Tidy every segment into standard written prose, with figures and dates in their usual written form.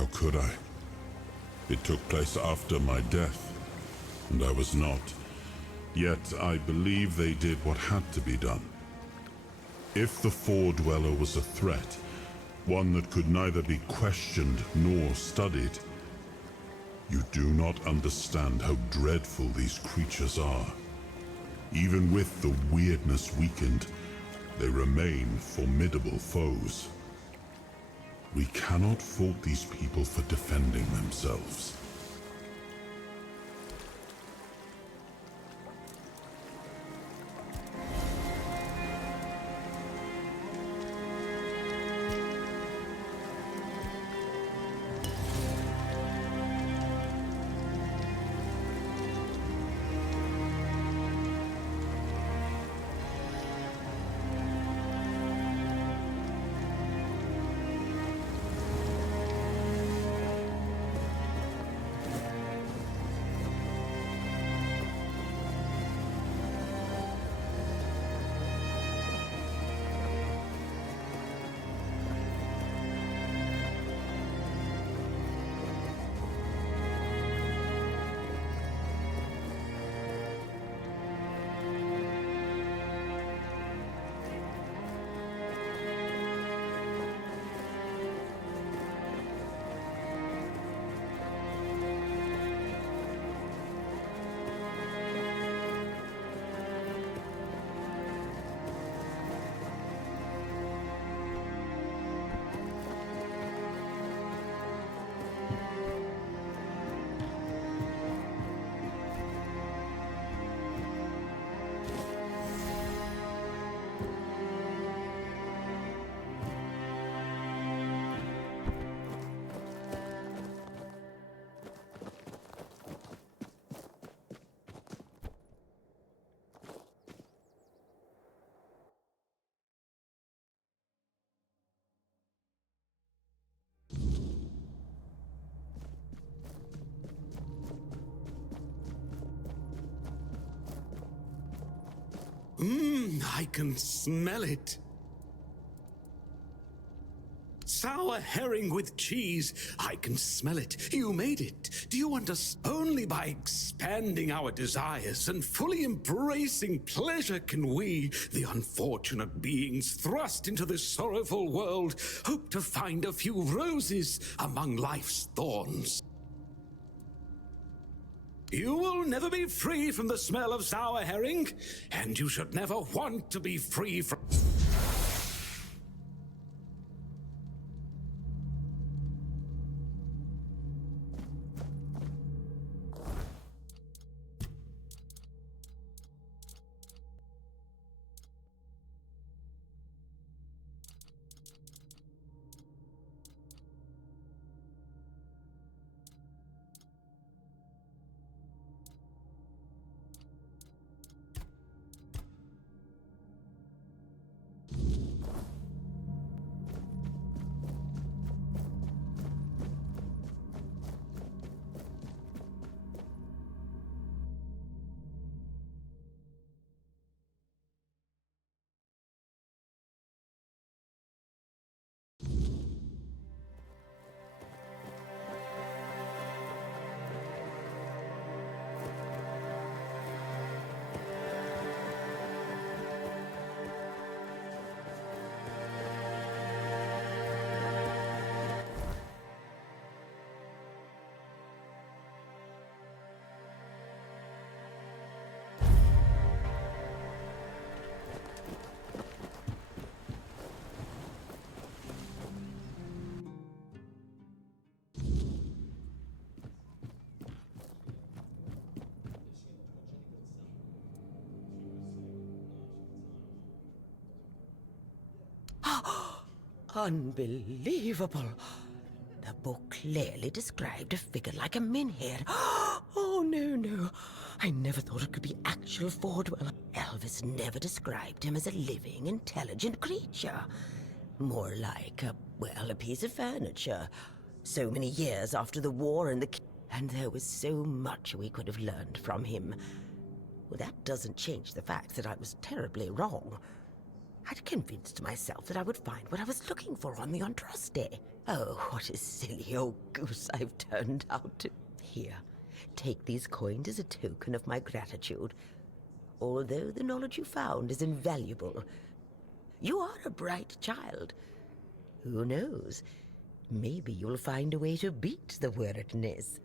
How could I? It took place after my death, and I was not. Yet I believe they did what had to be done. If the Four-Dweller was a threat, one that could neither be questioned nor studied, you do not understand how dreadful these creatures are. Even with the weirdness weakened, they remain formidable foes. We cannot fault these people for defending themselves. I can smell it. Sour herring with cheese. I can smell it. You made it. Do you understand? Only by expanding our desires and fully embracing pleasure can we, the unfortunate beings thrust into this sorrowful world, hope to find a few roses among life's thorns. You will never be free from the smell of sour herring, and you should never want to be free from... Unbelievable. The book clearly described a figure like a menhir. Oh, no. I never thought it could be actual Fordwell. Elvis never described him as a living, intelligent creature. More like a piece of furniture. So many years after the war and there was so much we could have learned from him. Well, that doesn't change the fact that I was terribly wrong. I'd convinced myself that I would find what I was looking for on the Andraste. Oh, what a silly old goose I've turned out to. Here, take these coins as a token of my gratitude. Although the knowledge you found is invaluable, you are a bright child. Who knows? Maybe you'll find a way to beat the weirdness.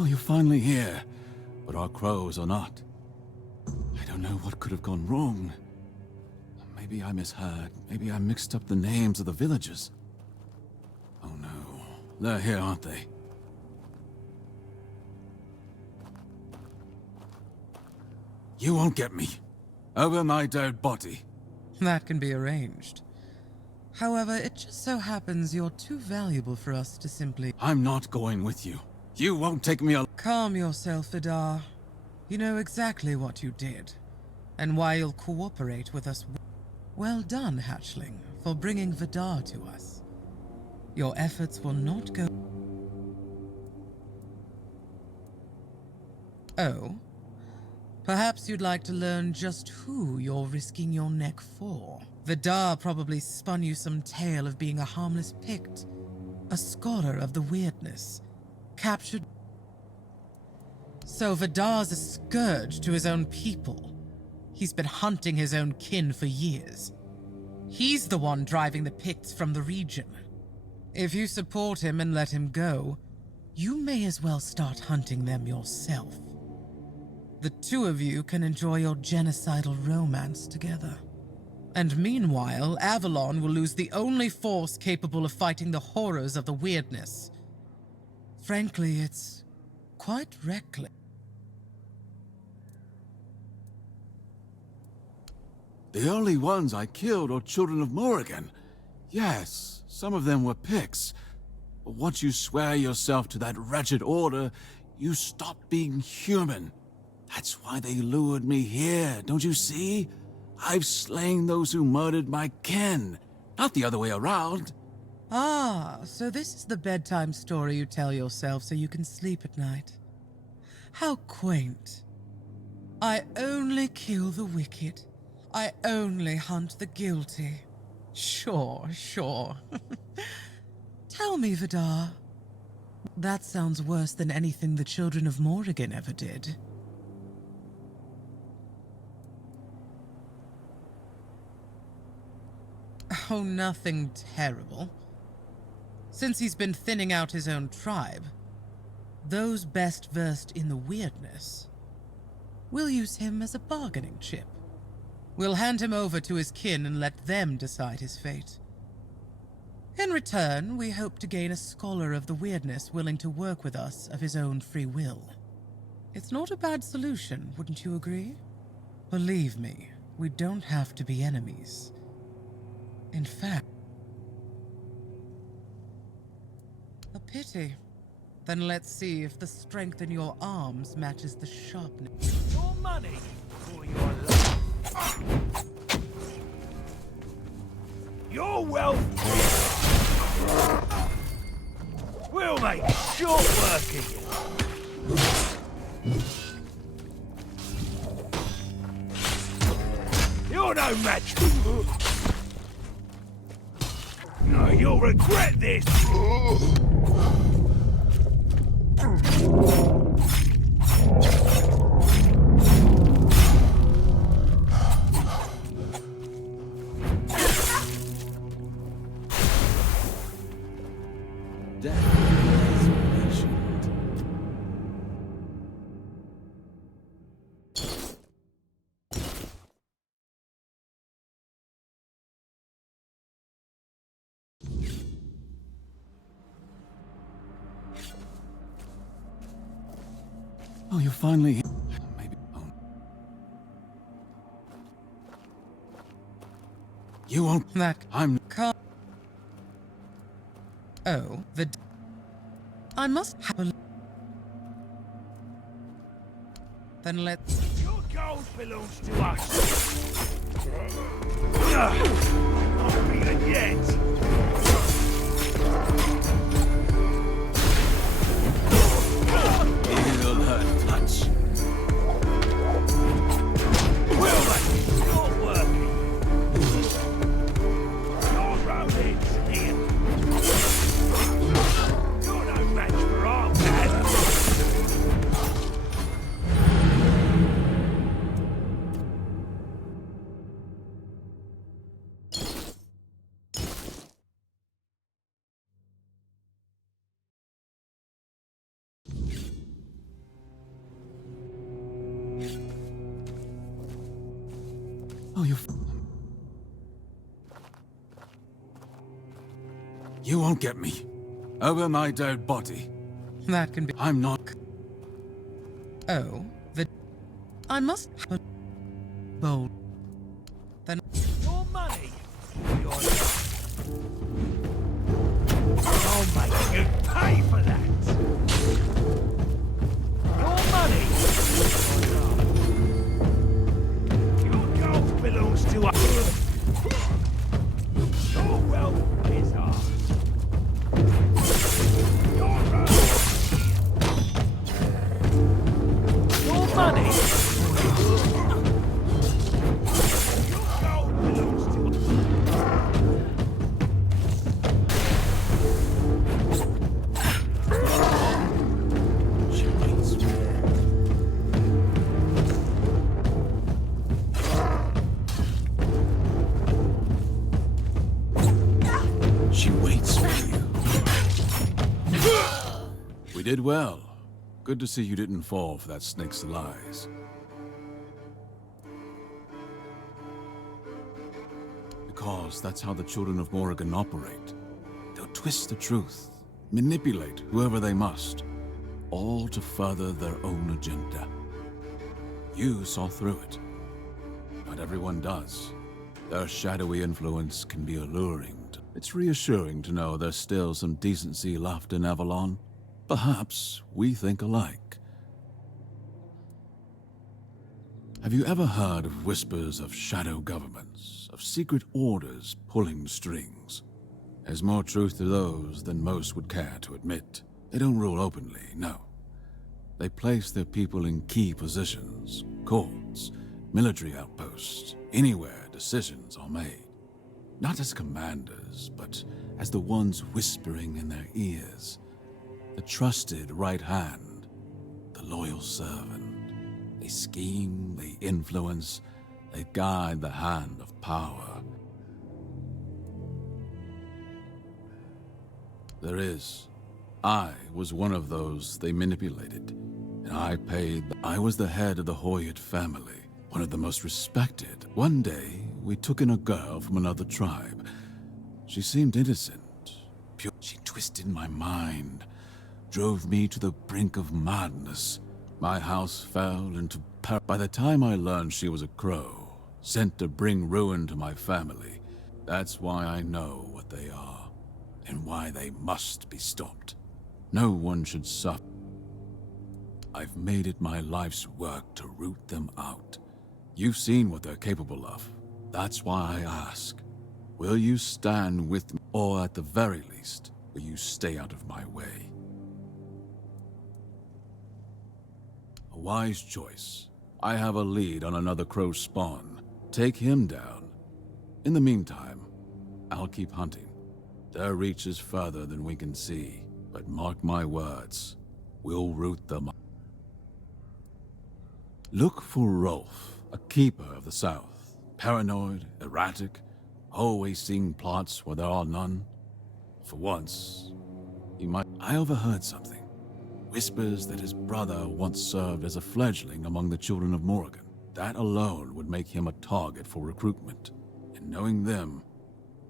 Oh, you're finally here. But our crows are not. I don't know what could have gone wrong. Maybe I misheard. Maybe I mixed up the names of the villagers. Oh no. They're here, aren't they? You won't get me. Over my dead body. That can be arranged. However, it just so happens you're too valuable for us to simply... I'm not going with you. You won't take me al- Calm yourself, Vidar. You know exactly what you did, and why you'll cooperate with us. Well done, Hatchling, for bringing Vidar to us. Your efforts will not go... Oh? Perhaps you'd like to learn just who you're risking your neck for. Vidar probably spun you some tale of being a harmless Pict, a scholar of the weirdness, captured... So Vidar's a scourge to his own people. He's been hunting his own kin for years. He's the one driving the Picts from the region. If you support him and let him go, you may as well start hunting them yourself. The two of you can enjoy your genocidal romance together. And meanwhile, Avalon will lose the only force capable of fighting the horrors of the weirdness. Frankly, it's quite reckless. The only ones I killed are children of Morrigan. Yes, some of them were Picts. But once you swear yourself to that wretched order, you stop being human. That's why they lured me here, don't you see? I've slain those who murdered my kin, not the other way around. Ah, so this is the bedtime story you tell yourself so you can sleep at night. How quaint. I only kill the wicked. I only hunt the guilty. Sure, sure. Tell me, Vidar. That sounds worse than anything the children of Morrigan ever did. Oh, nothing terrible. Since he's been thinning out his own tribe, those best versed in the weirdness, we'll use him as a bargaining chip. We'll hand him over to his kin and let them decide his fate. In return, we hope to gain a scholar of the weirdness willing to work with us of his own free will. It's not a bad solution, wouldn't you agree? Believe me, we don't have to be enemies. In fact... A pity. Then let's see if the strength in your arms matches the sharpness. Your money or your life? Your wealth will make short work of you. You're no match. No, you'll regret this. Oh, you're finally here. Maybe. Oh. You won't. That I'm. can't... Oh, I must have a... Then let's... Your gold belongs to us. Not even yet. Feel her touch. Will they? You're working. Your road ends here. You're no match for our man. Oh, you won't get me. Over my dead body. That can be. I'm not. Oh, I must. Bold. Then. Your money. Your life. I'll make you pay for that. Your money. Your gold belongs to us. Your wealth is ours. Your road. Your money. Your gold belongs to us. She waits for you. She waits for you. We did well. Good to see you didn't fall for that snake's lies. Because that's how the children of Morrigan operate. They'll twist the truth, manipulate whoever they must, all to further their own agenda. You saw through it. Not everyone does. Their shadowy influence can be alluring. It's reassuring to know there's still some decency left in Avalon. Perhaps we think alike. Have you ever heard of whispers of shadow governments, of secret orders pulling strings? There's more truth to those than most would care to admit. They don't rule openly, no. They place their people in key positions, courts, military outposts, anywhere decisions are made. Not as commanders, but as the ones whispering in their ears. The trusted right hand, the loyal servant. They scheme, they influence, they guide the hand of power. There is. I was one of those they manipulated, and I was the head of the Hoyt family, one of the most respected. One day, we took in a girl from another tribe. She seemed innocent, pure. She twisted my mind, drove me to the brink of madness. My house fell into By the time I learned she was a crow, sent to bring ruin to my family, that's why I know what they are, and why they must be stopped. No one should suffer. I've made it my life's work to root them out. You've seen what they're capable of. That's why I ask, will you stand with me, or at the very least, will you stay out of my way? A wise choice. I have a lead on another crow spawn. Take him down. In the meantime, I'll keep hunting. Their reach is further than we can see, but mark my words, we'll root them up. Look for Rolf, a keeper of the South. Paranoid, erratic, always seeing plots where there are none. For once, I overheard something. Whispers that his brother once served as a fledgling among the children of Morrigan. That alone would make him a target for recruitment. And knowing them,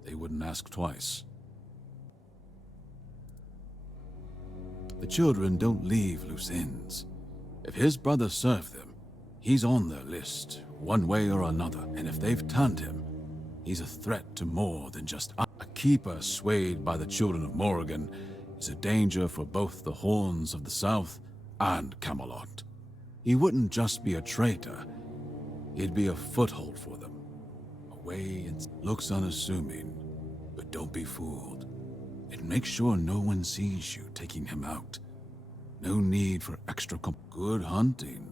they wouldn't ask twice. The children don't leave loose ends. If his brother served them, he's on their list, one way or another. And if they've turned him, he's a threat to more than just a keeper swayed by the children of Morrigan is a danger for both the Horns of the South and Camelot. He wouldn't just be a traitor, he'd be a foothold for them. A way it looks unassuming, but don't be fooled. And make sure no one sees you taking him out. No need for extra good hunting.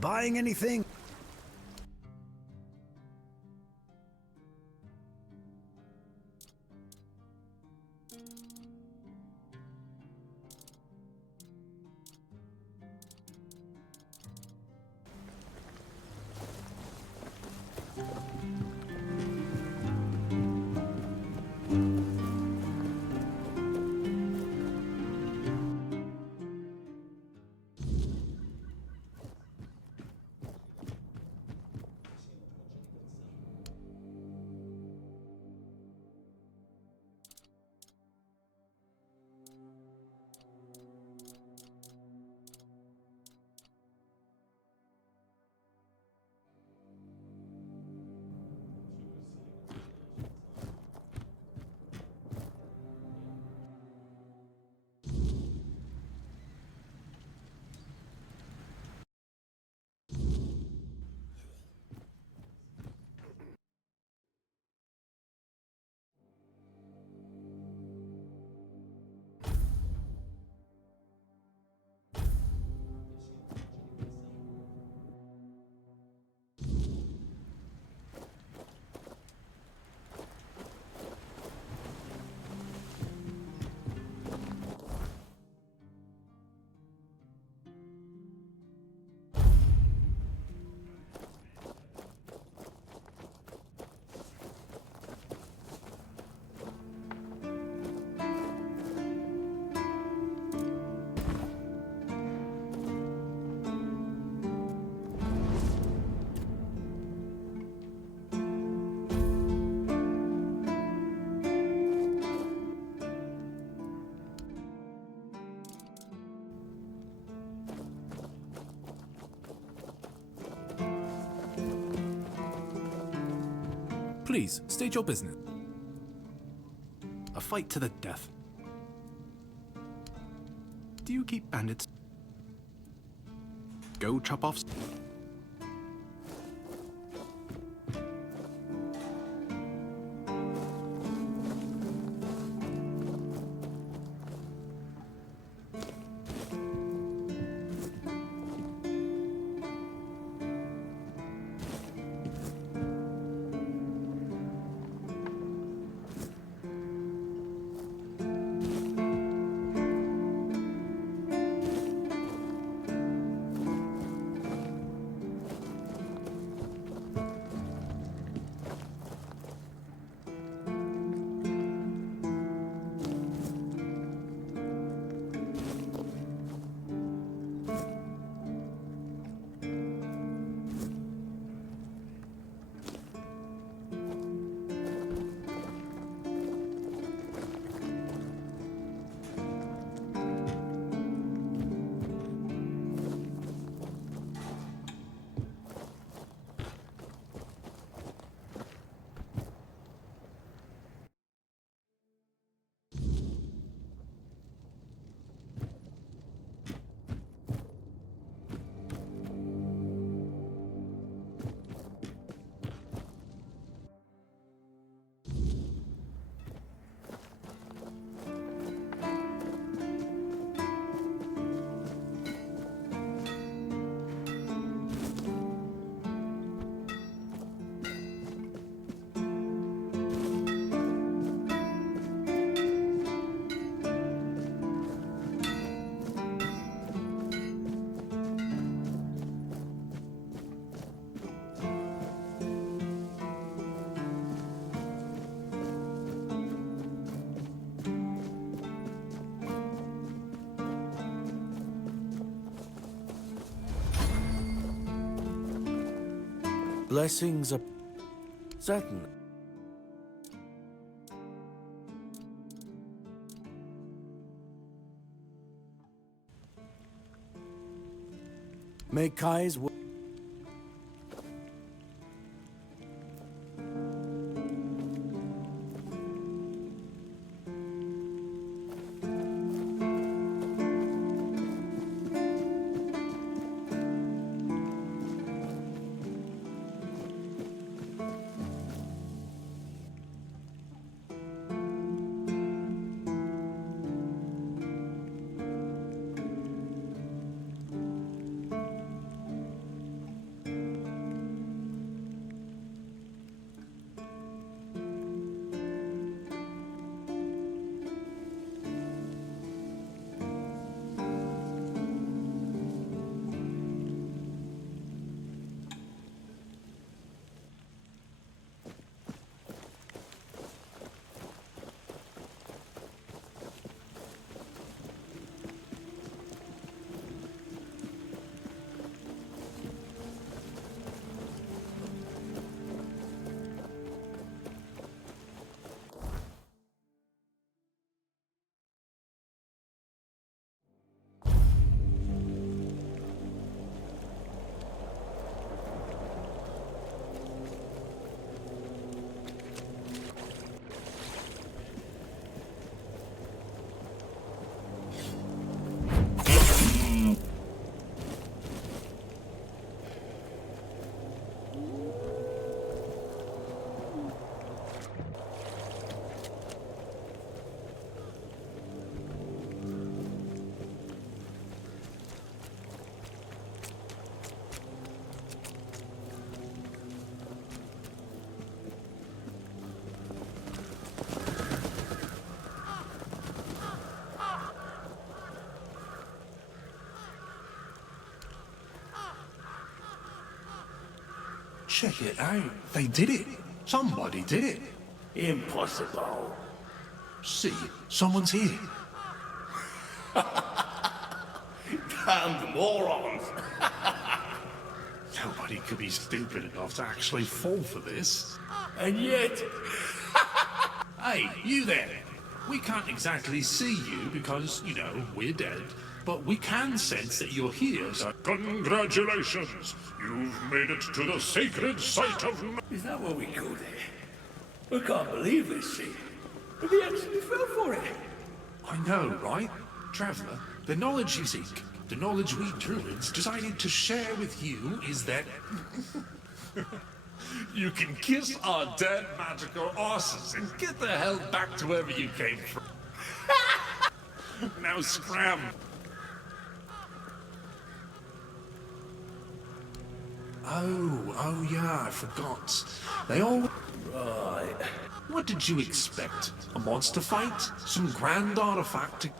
Buying anything? Please, state your business. A fight to the death. Do you keep bandits? Go chop off... Blessings are certain. May Kai's Check it out. They did it. Somebody did it. Impossible. See, someone's here. Damned morons. Nobody could be stupid enough to actually fall for this. And yet, Hey, you there. We can't exactly see you because, we're dead. But we can sense that you're here, so... Congratulations! You've made it to the sacred site of... is that what we call it? I can't believe this shit. But they actually fell for it. I know, right? Traveller, the knowledge you seek, the knowledge we druids decided to share with you is that... you can kiss our dead magical asses and get the hell back to wherever you came from. Now scram! Oh yeah, I forgot. They all... Right. What did you expect? A monster fight? Some grand artifact to...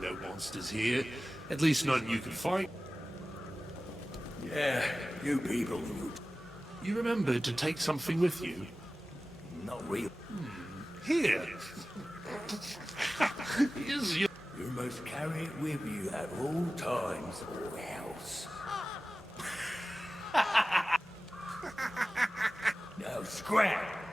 No monsters here. At least none you can fight. Yeah, you people. You remembered to take something with you? Not real. Here! Here's your... You must carry it with you at all times, or else. Now scrap!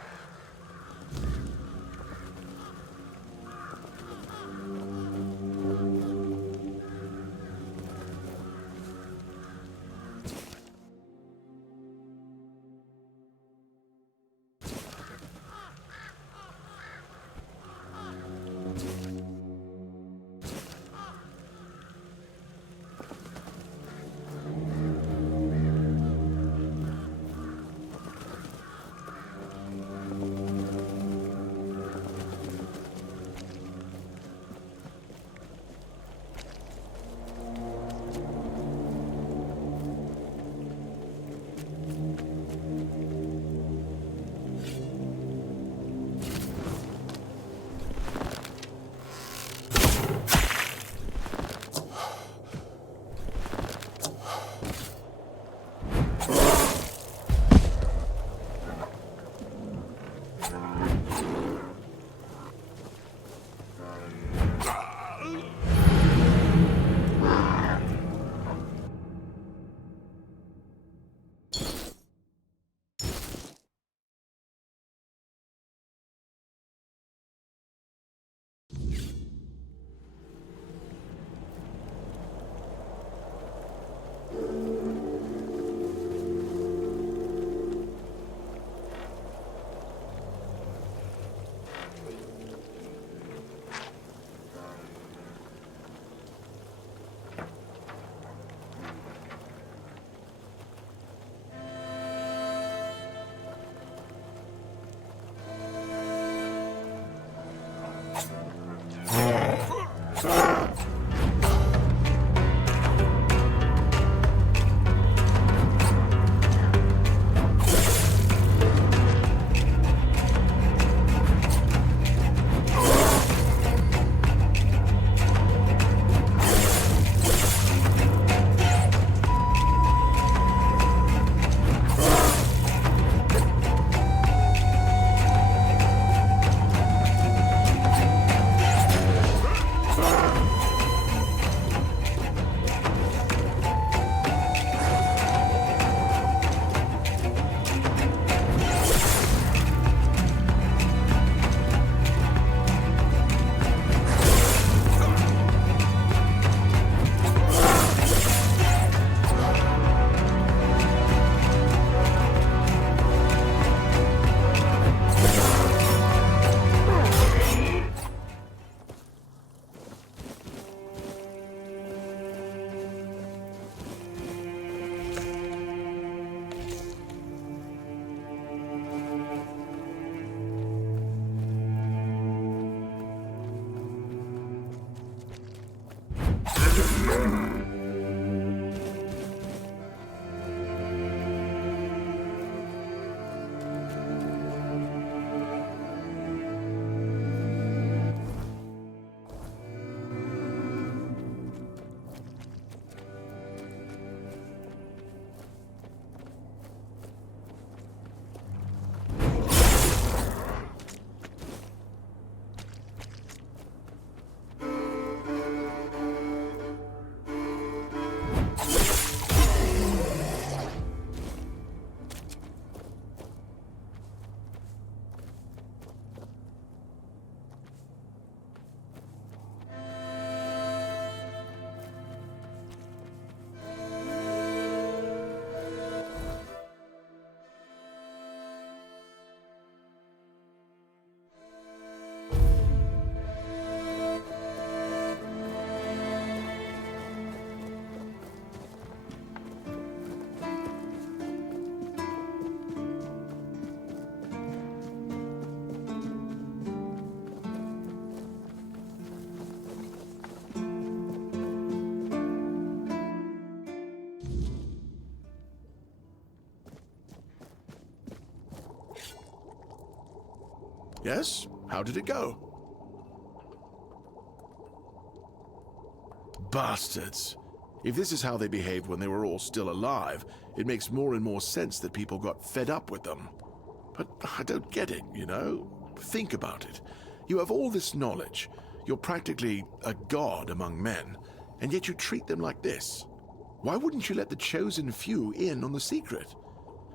Yes? How did it go? Bastards. If this is how they behaved when they were all still alive, it makes more and more sense that people got fed up with them. But I don't get it, you know? Think about it. You have all this knowledge. You're practically a god among men, and yet you treat them like this. Why wouldn't you let the chosen few in on the secret?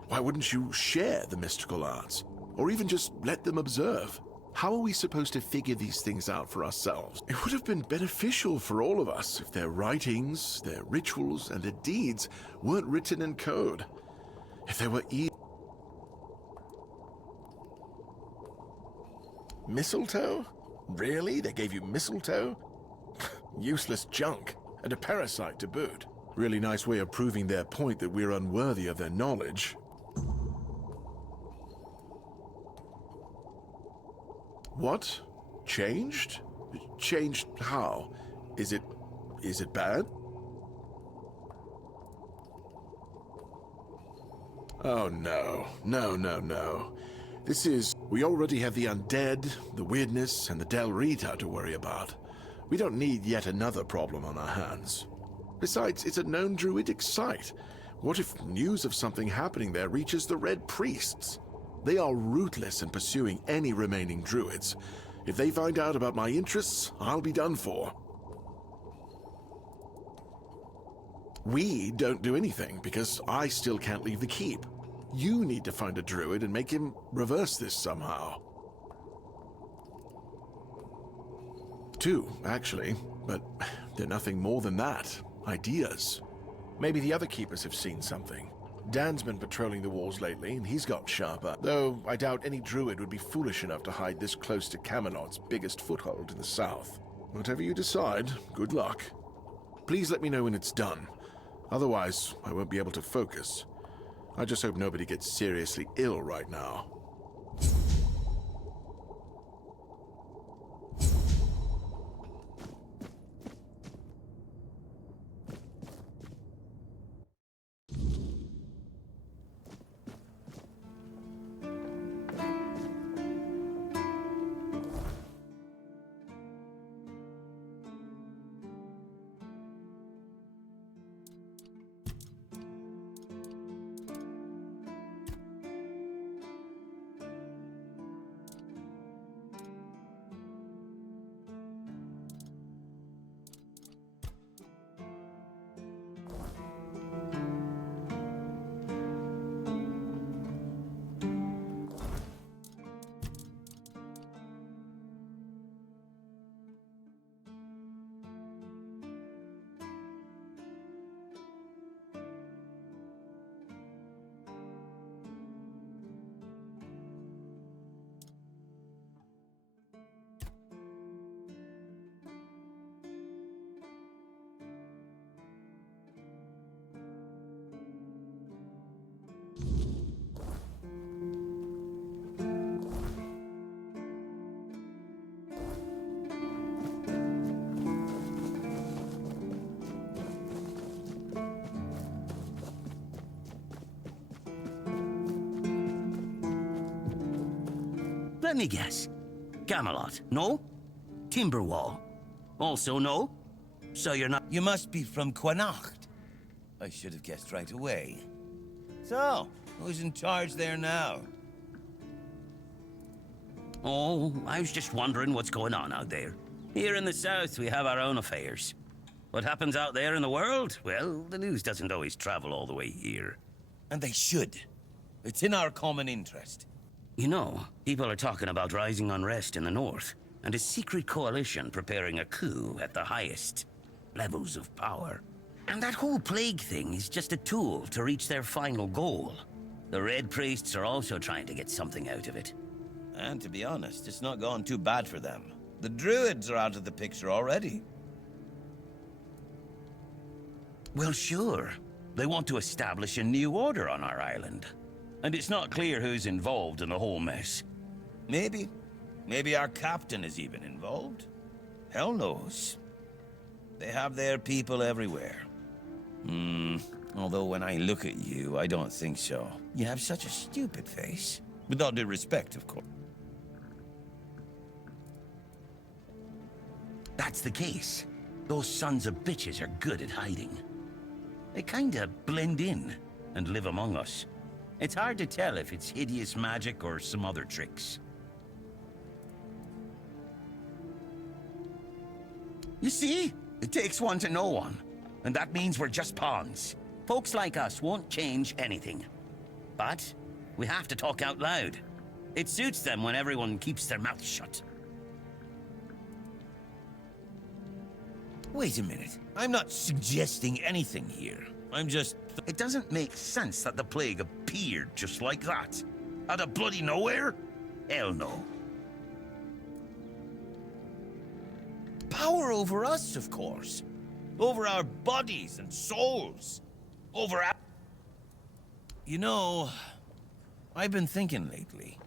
Why wouldn't you share the mystical arts? Or even just let them observe? How are we supposed to figure these things out for ourselves? It would have been beneficial for all of us if their writings, their rituals, and their deeds weren't written in code. If they were Mistletoe? Really? They gave you mistletoe? Useless junk, and a parasite to boot. Really nice way of proving their point that we're unworthy of their knowledge. What? Changed? Changed how? Is it bad? Oh no. No. We already have the undead, the weirdness, and the Del Rita to worry about. We don't need yet another problem on our hands. Besides, it's a known druidic site. What if news of something happening there reaches the Red Priests? They are ruthless in pursuing any remaining druids. If they find out about my interests, I'll be done for. We don't do anything because I still can't leave the keep. You need to find a druid and make him reverse this somehow. 2, actually, but they're nothing more than that. Ideas. Maybe the other keepers have seen something. Dan's been patrolling the walls lately, and he's got sharper. Though I doubt any druid would be foolish enough to hide this close to Camelot's biggest foothold in the south. Whatever you decide, good luck. Please let me know when it's done. Otherwise, I won't be able to focus. I just hope nobody gets seriously ill right now. Let me guess. Camelot, no? Timberwall, also no? So you're not... You must be from Connacht. I should have guessed right away. So, who's in charge there now? Oh, I was just wondering what's going on out there. Here in the south, we have our own affairs. What happens out there in the world? Well, the news doesn't always travel all the way here. And they should. It's in our common interest. You know, people are talking about rising unrest in the north, and a secret coalition preparing a coup at the highest levels of power. And that whole plague thing is just a tool to reach their final goal. The Red Priests are also trying to get something out of it. And to be honest, it's not gone too bad for them. The Druids are out of the picture already. Well, sure. They want to establish a new order on our island. And it's not clear who's involved in the whole mess. Maybe. Maybe our captain is even involved. Hell knows. They have their people everywhere. Although when I look at you, I don't think so. You have such a stupid face. With all due respect, of course. that's the case, those sons of bitches are good at hiding. They kinda blend in and live among us. It's hard to tell if it's hideous magic or some other tricks. You see? It takes one to know one. And that means we're just pawns. Folks like us won't change anything. But we have to talk out loud. It suits them when everyone keeps their mouth shut. Wait a minute. I'm not suggesting anything here. I'm just... It doesn't make sense that the plague appeared just like that. Out of bloody nowhere? Hell no. Power over us, of course. Over our bodies and souls. Over our... You know, I've been thinking lately.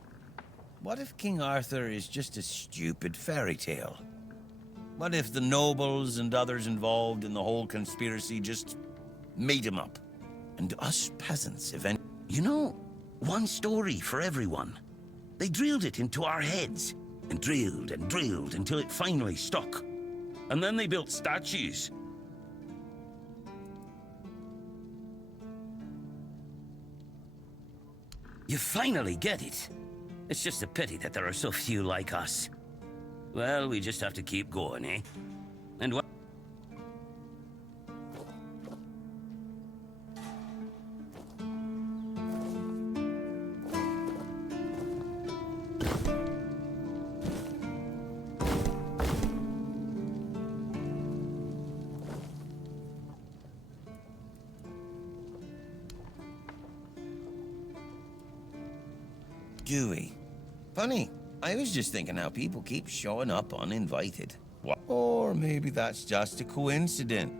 What if King Arthur is just a stupid fairy tale? What if the nobles and others involved in the whole conspiracy just made him up? And us peasants eventually... You know, one story for everyone. They drilled it into our heads. And drilled until it finally stuck. And then they built statues. You finally get it. It's just a pity that there are so few like us. Well, we just have to keep going, eh? And what? Dewey. Funny, I was just thinking how people keep showing up uninvited. Or maybe that's just a coincidence.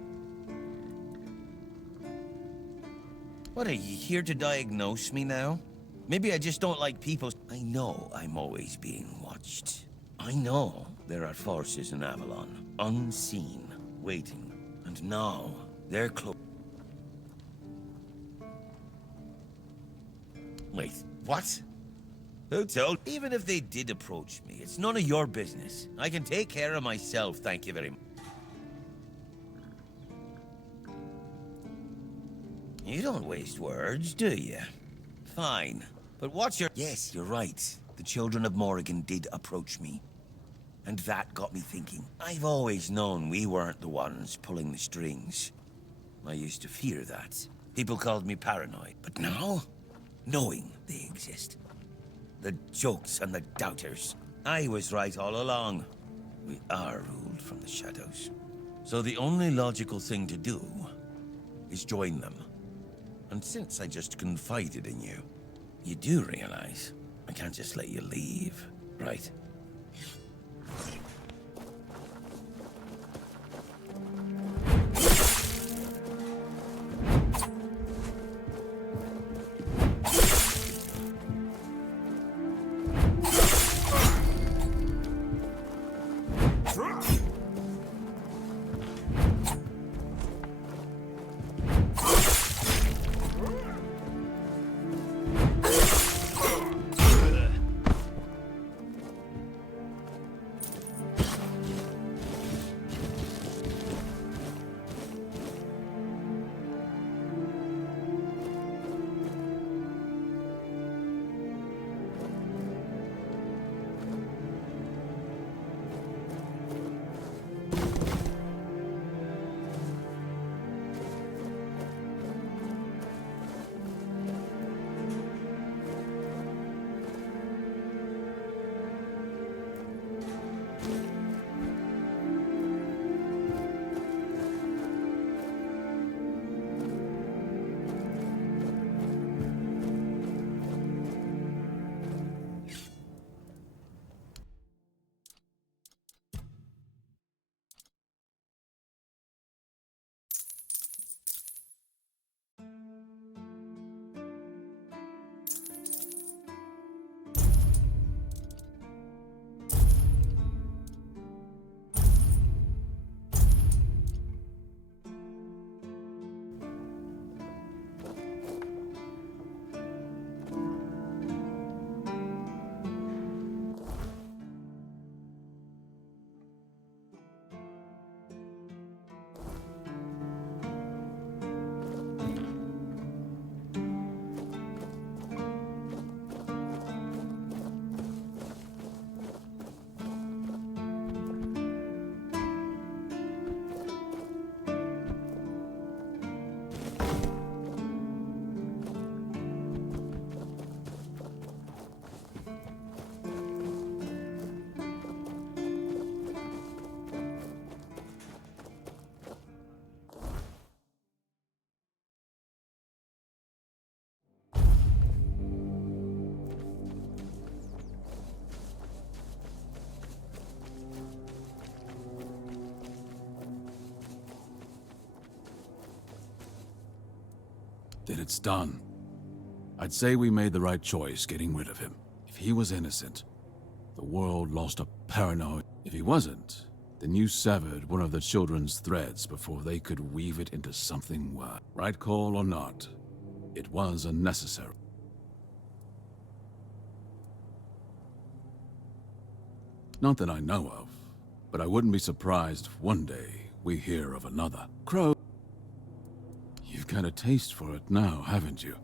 What, are you here to diagnose me now? Maybe I just don't like people... I know I'm always being watched. I know there are forces in Avalon, unseen, waiting. And now, they're close. Wait, what? Who told? Even if they did approach me, it's none of your business. I can take care of myself, thank you very much. You don't waste words, do you? Fine. But what's your... Yes, you're right. The children of Morrigan did approach me. And that got me thinking. I've always known we weren't the ones pulling the strings. I used to fear that. People called me paranoid. But now, knowing they exist. The jokes and the doubters. I was right all along. We are ruled from the shadows. So the only logical thing to do is join them. And since I just confided in you, you do realize I can't just let you leave, right? then it's done. I'd say we made the right choice getting rid of him. If he was innocent, the world lost a paranoid. If he wasn't, then you severed one of the children's threads before they could weave it into something worse. Right call or not, it was unnecessary. Not that I know of, but I wouldn't be surprised if one day we hear of another. Crow. You've got a taste for it now, haven't you?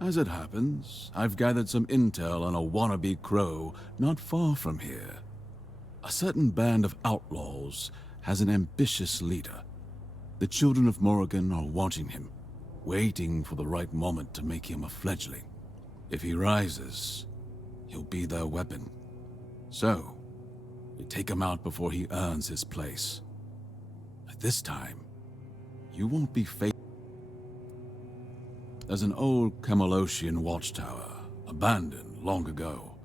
As it happens, I've gathered some intel on a wannabe crow not far from here. A certain band of outlaws has an ambitious leader. The children of Morrigan are watching him, waiting for the right moment to make him a fledgling. If he rises, he'll be their weapon. So, we take him out before he earns his place. At this time, you won't be faced. There's an old Camelosian watchtower, abandoned long ago.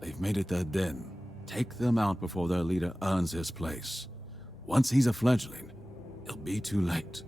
They've made it their den. Take them out before their leader earns his place. Once he's a fledgling, it'll be too late.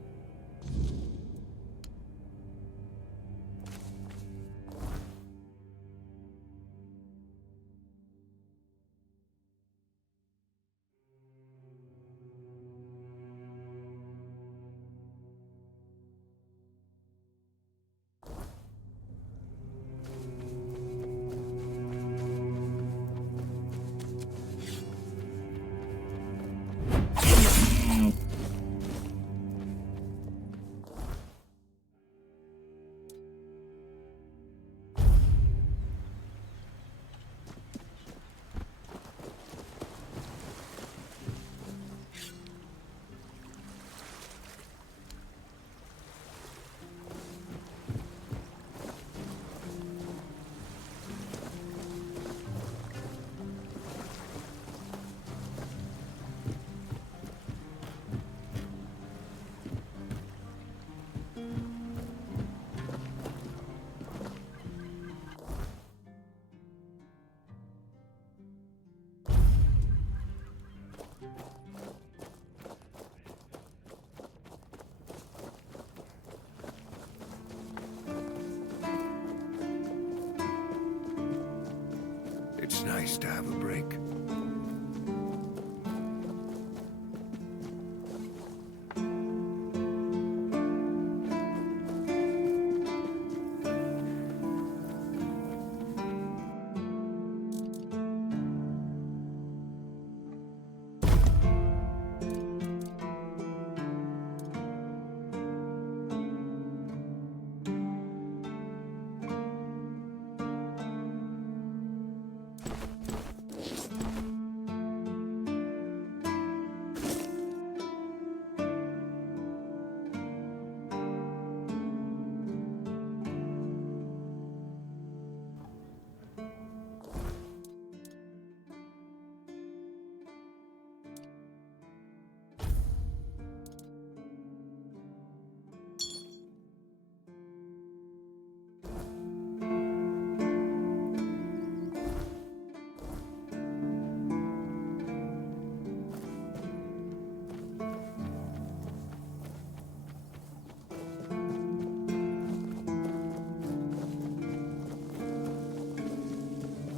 It's nice to have a break.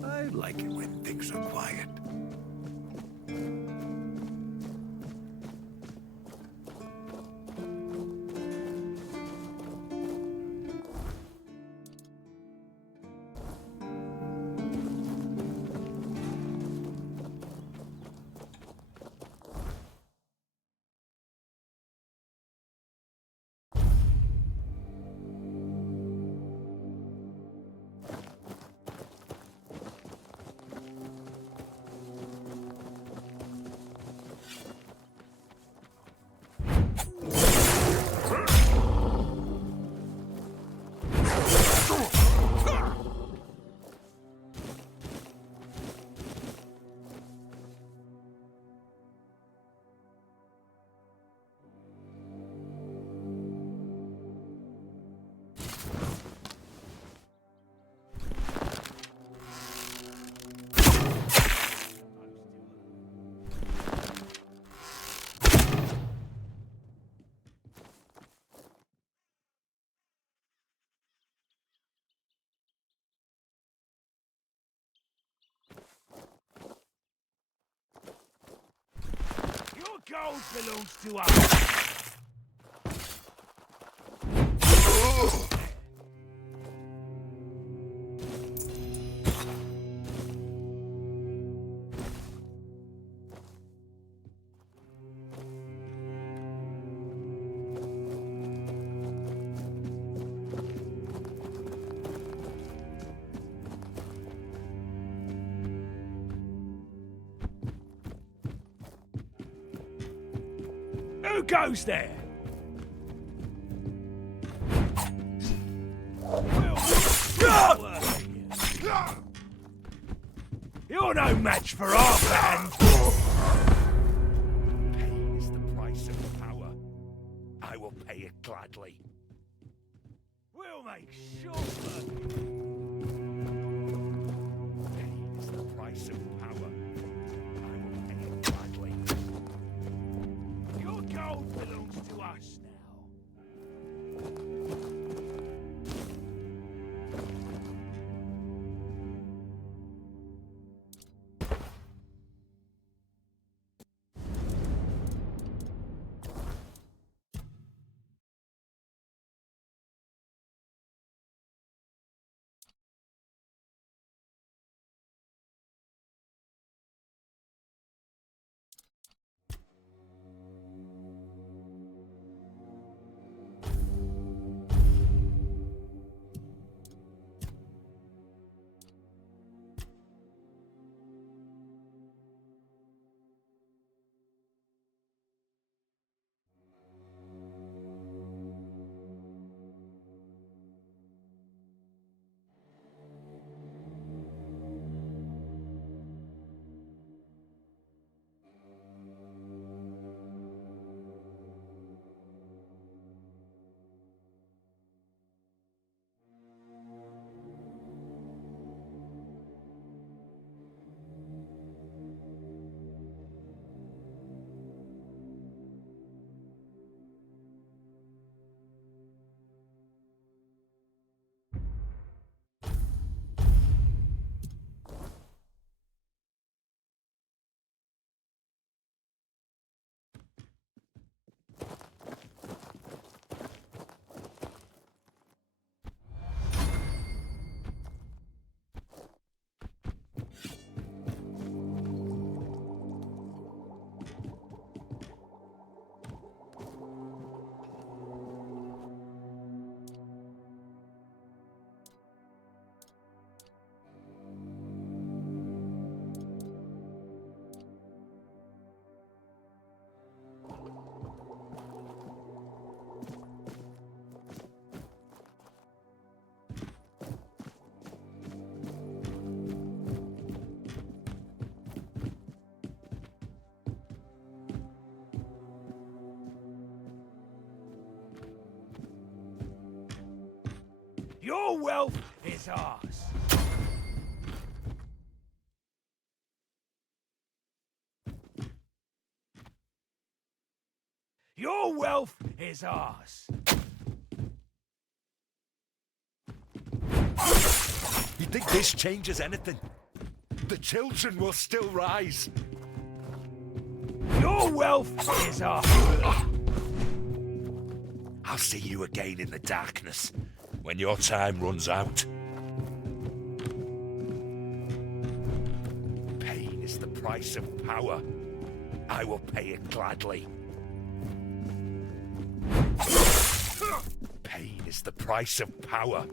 I like it when things are quiet. gold belongs to us! Who goes there? You're no match for our band. Pain is the price of power. I will pay it gladly. We'll make sure of it. Pain is the price of power. I will pay it gladly. Your gold belongs to us now. Your wealth is ours. Your wealth is ours. You think this changes anything? The children will still rise. Your wealth is ours. I'll see you again in the darkness when your time runs out. Pain is the price of power. I will pay it gladly. Pain is the price of power.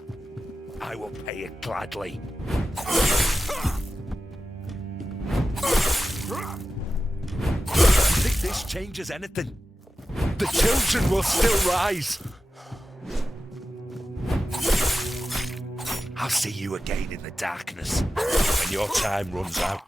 I will pay it gladly. You think this changes anything? The children will still rise. I'll see you again in the darkness when your time runs out.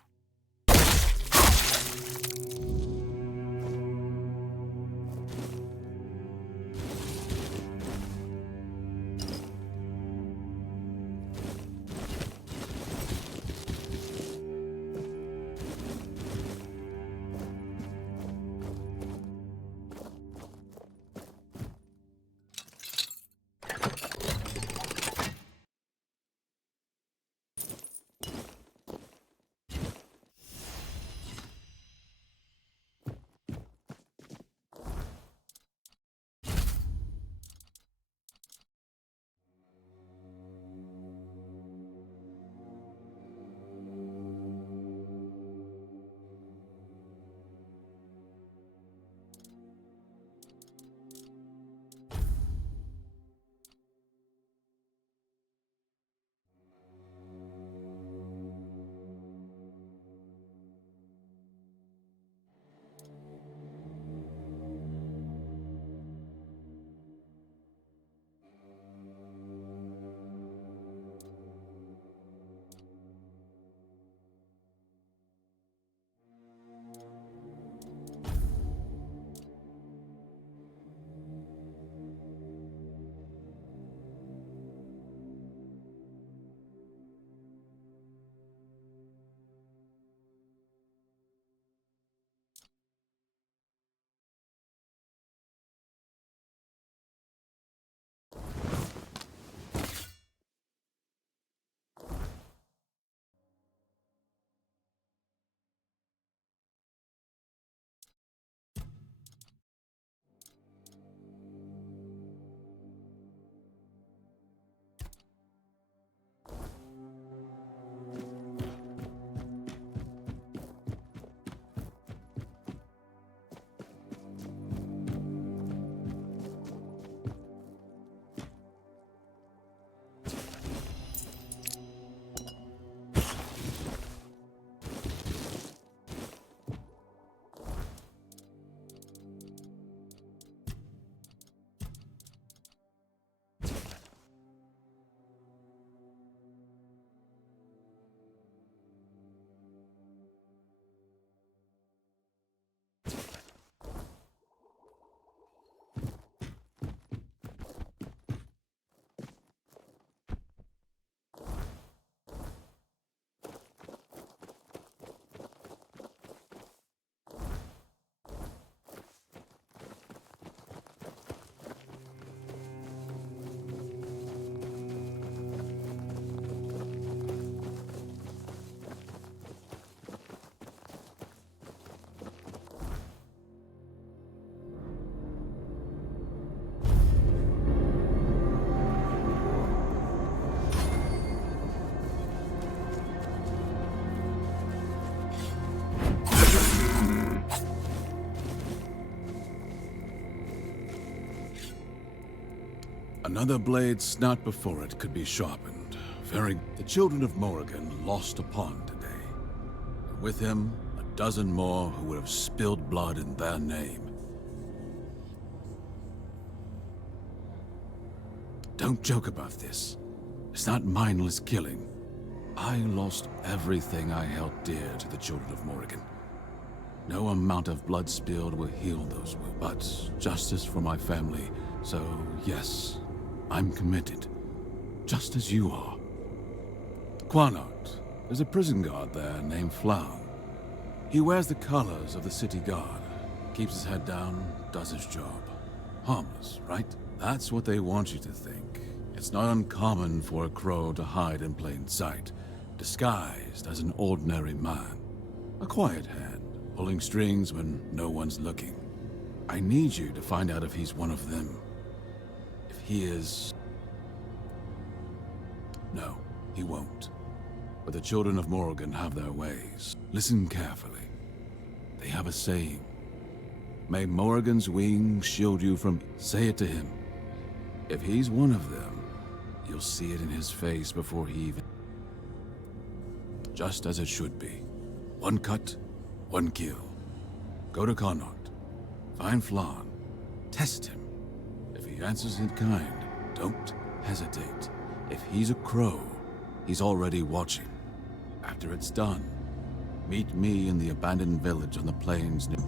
Another blade snapped before it could be sharpened. The children of Morrigan lost a pawn today. And with him, a dozen more who would have spilled blood in their name. Don't joke about this. It's not mindless killing. I lost everything I held dear to the children of Morrigan. No amount of blood spilled will heal those wounds, but justice for my family. So, yes, I'm committed. Just as you are. Quanart, there's a prison guard there named Flown. He wears the colors of the city guard. Keeps his head down, does his job. Harmless, right? That's what they want you to think. It's not uncommon for a crow to hide in plain sight, disguised as an ordinary man. A quiet hand, pulling strings when no one's looking. I need you to find out if he's one of them. If he is... No, he won't. But the children of Morrigan have their ways. Listen carefully. They have a saying. May Morrigan's wings shield you from... Say it to him. If he's one of them, you'll see it in his face before he even... Just as it should be. One cut, one kill. Go to Connaught. Find Flan. Test him. If he answers in kind, don't hesitate. If he's a crow, he's already watching. After it's done, meet me in the abandoned village on the plains near...